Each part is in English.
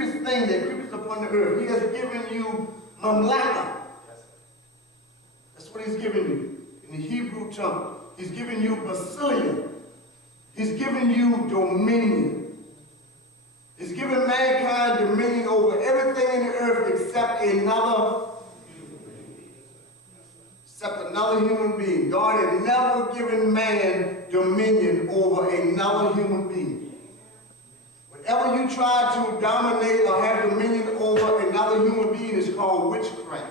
creepiest thing that creeps upon the earth. He has given you mamlaka. That's what he's given you in the Hebrew tongue. He's given you basilia. He's given you dominion. He's given mankind dominion over everything in the earth except another human being. God had never given man dominion over another human being. Whenever you try to dominate or have dominion over another human being, is called witchcraft.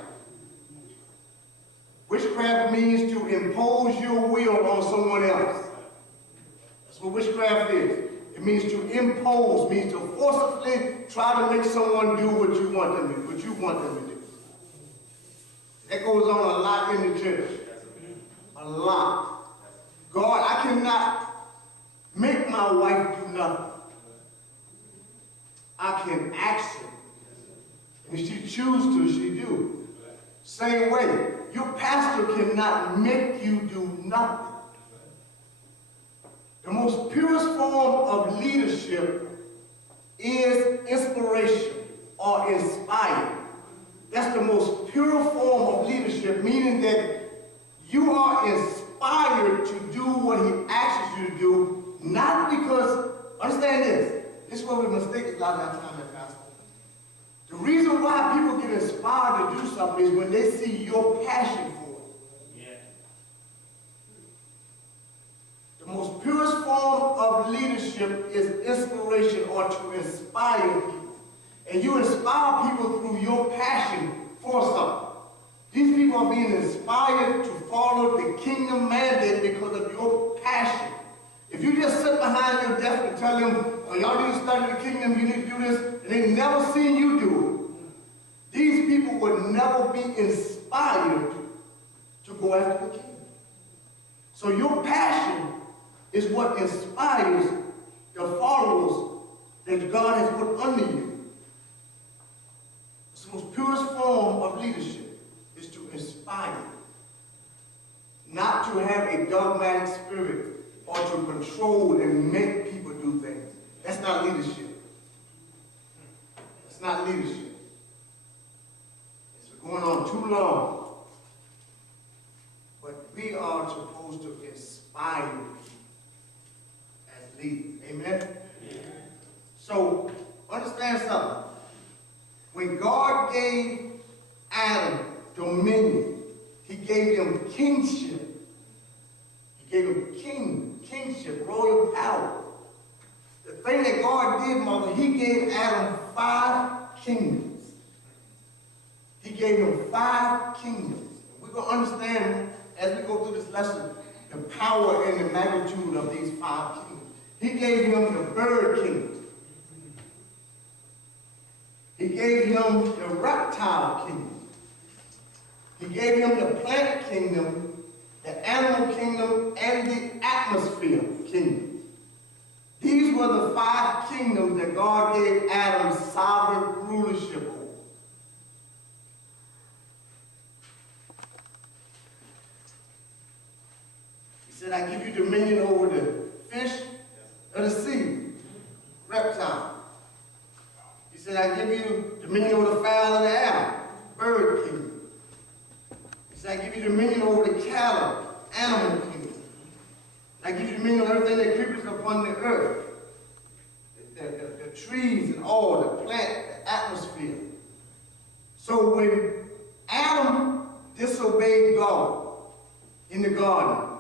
Witchcraft means to impose your will on someone else. That's what witchcraft is. It means to impose, means to forcibly try to make someone do what you want them to do, what you want them to do. That goes on a lot in the church. A lot. God, I cannot make my wife do nothing. I can ask her. And if she chooses to, she do. Same way. Your pastor cannot make you do nothing. The most purest form of leadership is inspiration or inspired. That's the most pure form of leadership, meaning that you are inspired to do what he asks you to do, not because, understand this, this is where we mistake a lot of our time at Pastor. The reason why people get inspired to do something is when they see your passion for it. Yeah. The most purest form of leadership is inspiration or to inspire people. And you inspire people through your passion for something. These people are being inspired to follow the kingdom mandate because of your passion. If you just sit behind your desk and tell them, oh, y'all need to study the kingdom, you need to do this, and they never seen you do it, these people would never be inspired to go after the kingdom. So your passion is what inspires the followers that God has put under you. The most purest form of leadership is to inspire, not to have a dogmatic spirit or to control and make people do things. That's not leadership. That's not leadership. It's been going on too long. But we are supposed to inspire as leaders. Amen? Amen. So, understand something. When God gave Adam dominion, he gave him kingship. He gave him kingship, royal power. The thing that God did, Mother, he gave Adam 5 kingdoms. He gave him 5 kingdoms. We're going to understand, as we go through this lesson, the power and the magnitude of these 5 kingdoms. He gave him the bird kingdom. He gave him the reptile kingdom. He gave him the plant kingdom, the animal kingdom, and the atmosphere kingdom. These were the 5 kingdoms that God gave Adam sovereign rulership over. He said, I give you dominion over the fish of the sea, reptile. He said, I give you dominion over the fowl of the air, bird kingdom. He said, I give you dominion over the cattle, animal kingdom. I give you dominion over everything that creeps upon the earth, the trees and all, the plant, the atmosphere. So when Adam disobeyed God in the garden,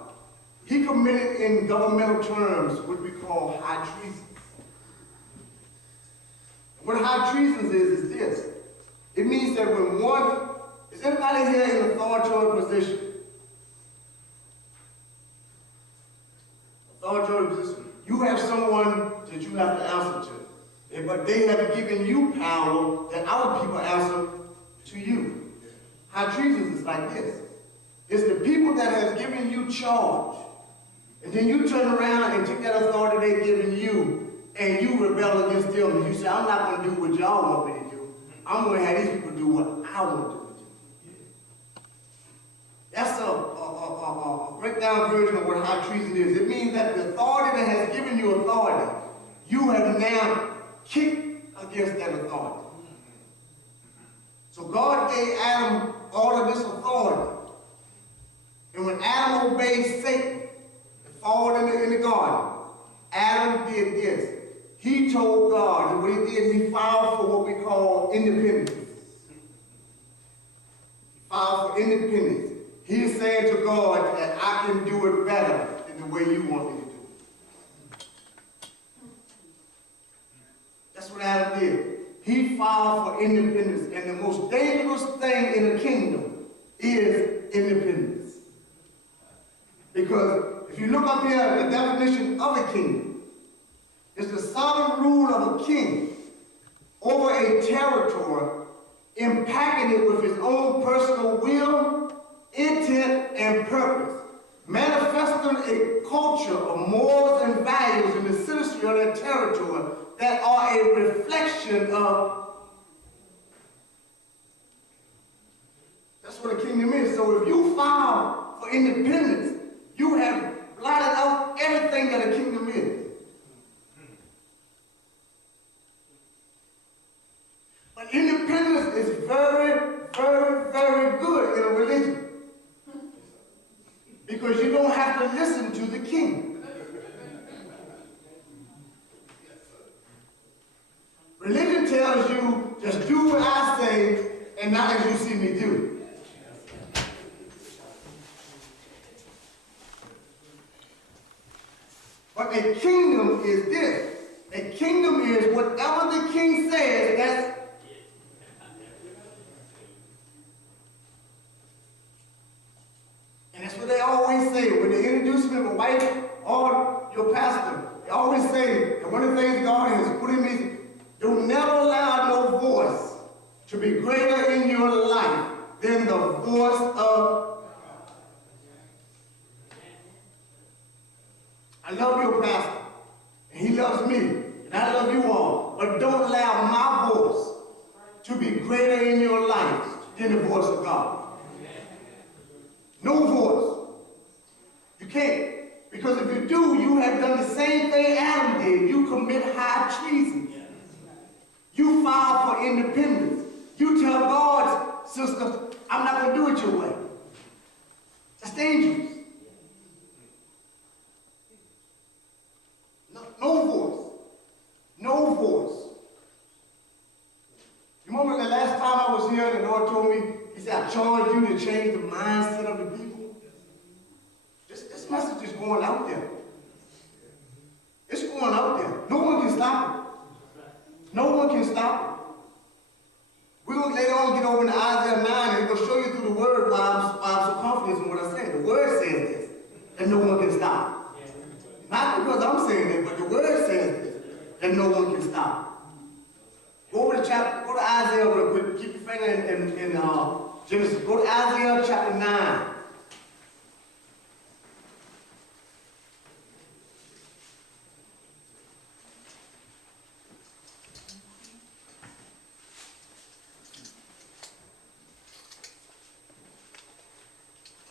he committed in governmental terms what we call high treason. What high treason is this. It means that when one, is anybody here in authoritative position? Authoritative position. You have someone that you have to answer to. But they have given you power that other people answer to you. High treason is like this. It's the people that have given you charge. And then you turn around and take that authority they've given you, and you rebel against them, and you say, I'm not going to do what y'all want me to do. I'm going to have these people do what I want them to do. That's a breakdown version of what high treason is. It means that the authority that has given you authority, you have now kicked against that authority. So God gave Adam all of this authority. And when Adam obeyed Satan and fall in the garden, Adam did this. He told God, and what he did, he filed for what we call independence. He filed for independence. He said to God that I can do it better than the way you want me to do it. That's what Adam did. He filed for independence. And the most dangerous thing in a kingdom is independence. Because if you look up here at the definition of a kingdom, it's the sovereign rule of a king over a territory, impacting it with his own personal will, intent, and purpose, manifesting a culture of morals and values in the citizenry of that territory that are a reflection of. That's what a kingdom is. So if you file for independence, you have blotted out everything that a kingdom is. But independence is very, very, very good in a religion. Because you don't have to listen to the king. Religion tells you, just do what I say and not as you see me do. But a kingdom is this. A kingdom is whatever the king says, that's. And that's what they always say when they introduce me to a wife or your pastor. They always say, and one of the things God has put in me, you'll never allow no voice to be greater in your life than the voice of. I love your pastor, and he loves me, and I love you all. But don't allow my voice to be greater in your life than the voice of God. No voice. You can't. Because if you do, you have done the same thing Adam did. You commit high treason. You file for independence. You tell God, sister, I'm not going to do it your way. That's dangerous. No voice. No voice. You remember the last time I was here, the Lord told me, he said, I charge you to change the mindset of the people. This message is going out there. It's going out there. No one can stop it. No one can stop it. We're going to later on get over into Isaiah 9 and we're going to show you through the word why I'm so confident in what I said. The word says this, and no one can stop it. Not because I'm saying it, but the word says this, and no one can stop it. Go over to go to Isaiah real quick. Keep your finger in Genesis. Go to Isaiah chapter 9.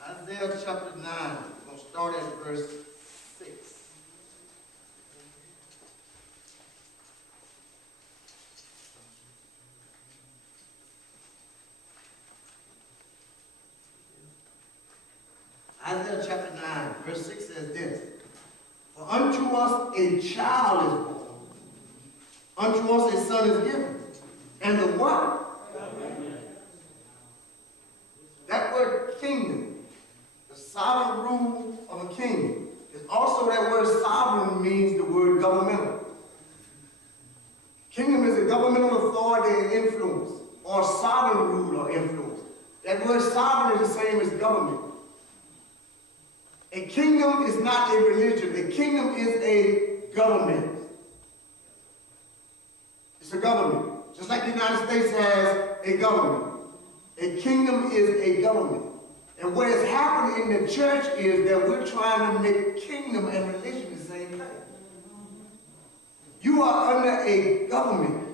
Isaiah chapter 9. We're going to start at verse 6. Isaiah chapter 9, verse 6 says this. For unto us a child is born, unto us a son is given, and the what? That word kingdom, the sovereign rule of a king, is also that word sovereign means the word governmental. Kingdom is a governmental authority and influence, or sovereign rule or influence. That word sovereign is the same as government. A kingdom is not a religion. A kingdom is a government. It's a government. Just like the United States has a government. A kingdom is a government. And what has happened in the church is that we're trying to make kingdom and religion the same thing. You are under a government.